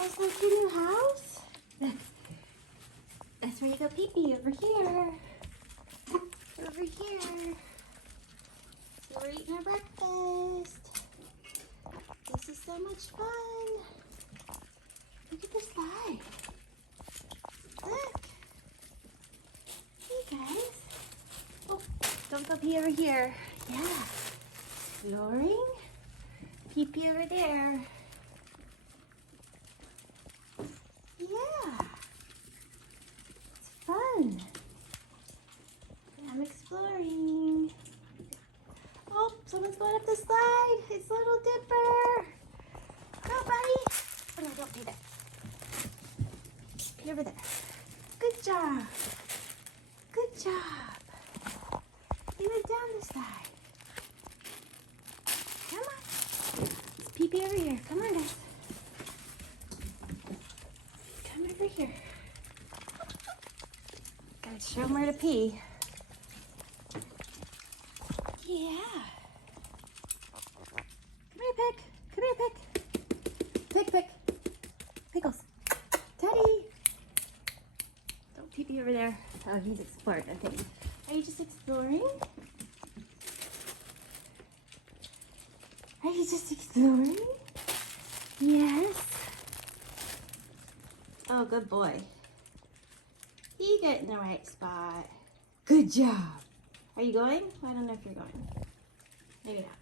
guys like your new house? That's where you go pee-pee, over here. Over here. So we're eating our breakfast. This is so much fun. Look at the slide. Look. Hey guys. Oh, don't go pee over here. Yeah. Exploring. Pee-pee over there. Yeah. It's fun. I'm exploring. Oh, someone's going up the slide. It's Little Dipper. Go, buddy. Oh, no, don't do that. Get over there. Good job. Good job. He went down the slide. Come on. Let's pee-pee over here. Come on, guys. Come over here. Gotta show them where to pee. Yeah. Come here, Pick. Come here, Pick. Pick, Pick. Pickles. Teddy. Don't pee-pee over there. Oh, he's exploring, I think. Are you just exploring? Are you just exploring? Yes. Oh, good boy. You get in the right spot. Good job. Are you going? I don't know if you're going. Maybe not.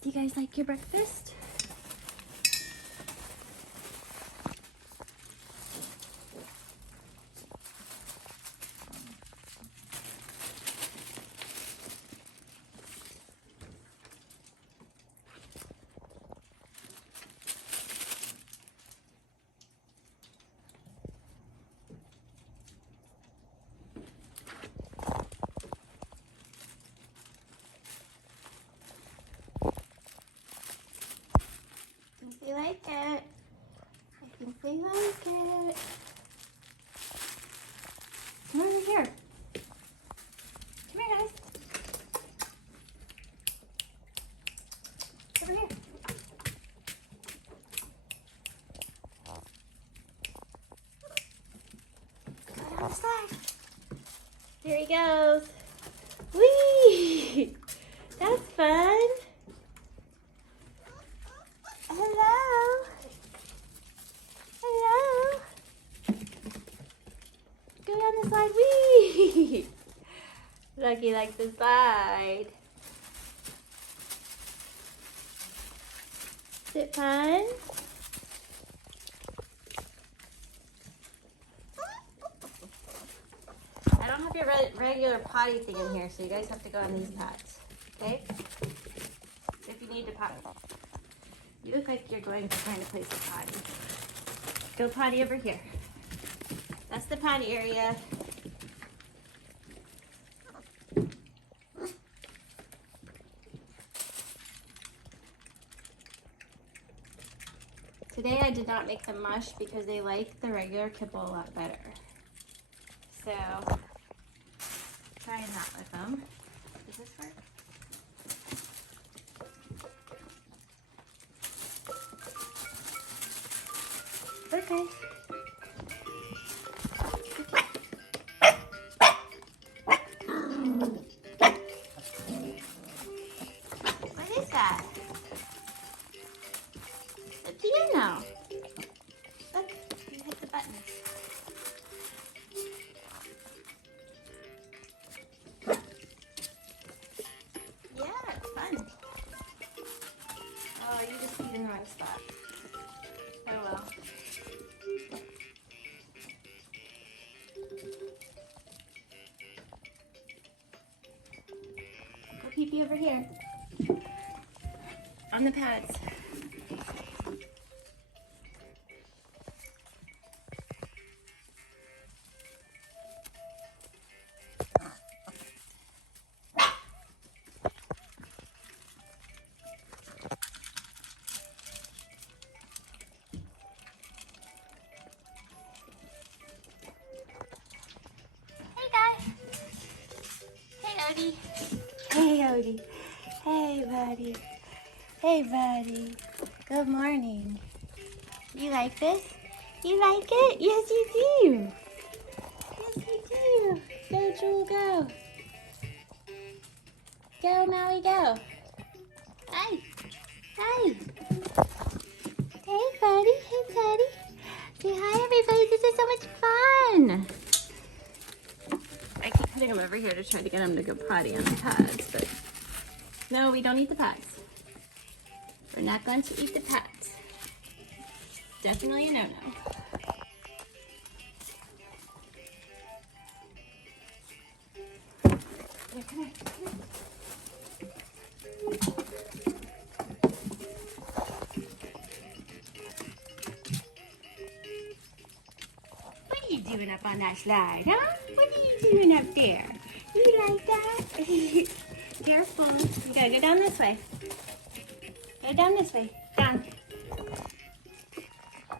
Do you guys like your breakfast? We like it. I think we like it. Come over here. Come here, guys. Over here. Go down the slide. There he goes. Whee! That's fun. Hello. Hello. Go down the slide. Whee! Lucky likes the slide. Is it fun? I don't have your regular potty thing in here, so you guys have to go on these pads. Okay? If you need to potty. You look like you're going to find a place to potty. Go potty over here. That's the potty area. Today I did not make them mush because they like the regular kibble a lot better. So, trying that with them. Does this work? Okay. What is that? The piano. Look, you hit the button. Yeah, it's fun. Oh, you just peed in the wrong spot. Oh well. Go pee-pee over here. On the pads. Odie. Hey, Odie. Hey, buddy. Hey, buddy. Good morning. You like this? You like it? Yes, you do. Yes, you do. Go, Jewel, go. Go, Maui, go. Hi. Hi. Hey, buddy. Hey, Teddy. Say hi, everybody. This is so much fun. I keep putting him over here to try to get him to go potty on the pads, but no, we don't eat the pads. We're not going to eat the pads. Definitely a no-no. Here, come here. What are you doing up on that slide, huh? What are you doing up there? You like that? Careful. You gotta go down this way. Go down this way. Down.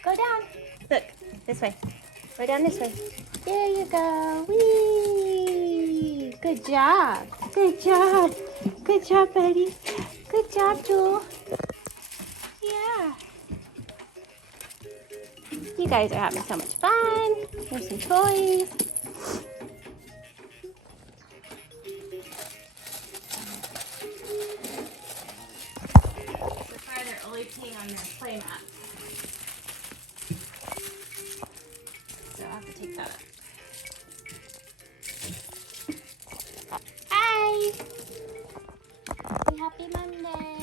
Go down. Look, this way. Go down this way. There you go. Whee! Good job. Good job. Good job, buddy. Good job, Jewel. Yeah. You guys are having so much fun. There's some toys. So far, they're only peeing on their play mat. So I'll have to take that up. Hi! Happy Monday!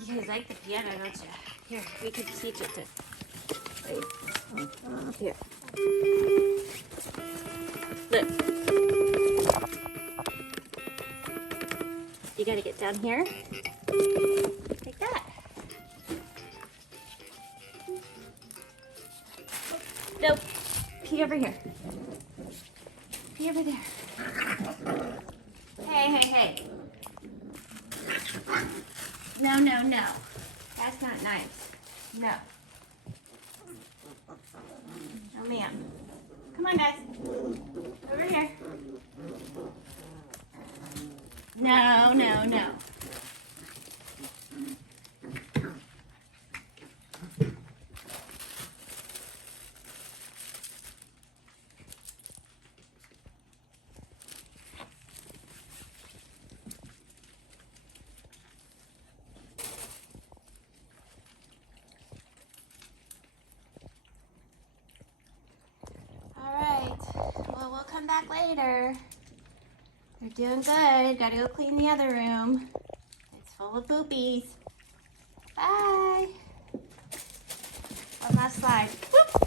You guys like the piano, don't you? Here, we could teach it to play. Here. Look. You gotta get down here. Like that. Nope. Pee over here. Pee over there. Hey, hey, hey. No, no, no. That's not nice. No. Oh, ma'am. Come on, guys. Over here. No, no, no. Well, we'll come back later. They're doing good. Gotta go clean the other room. It's full of poopies. Bye. One last slide.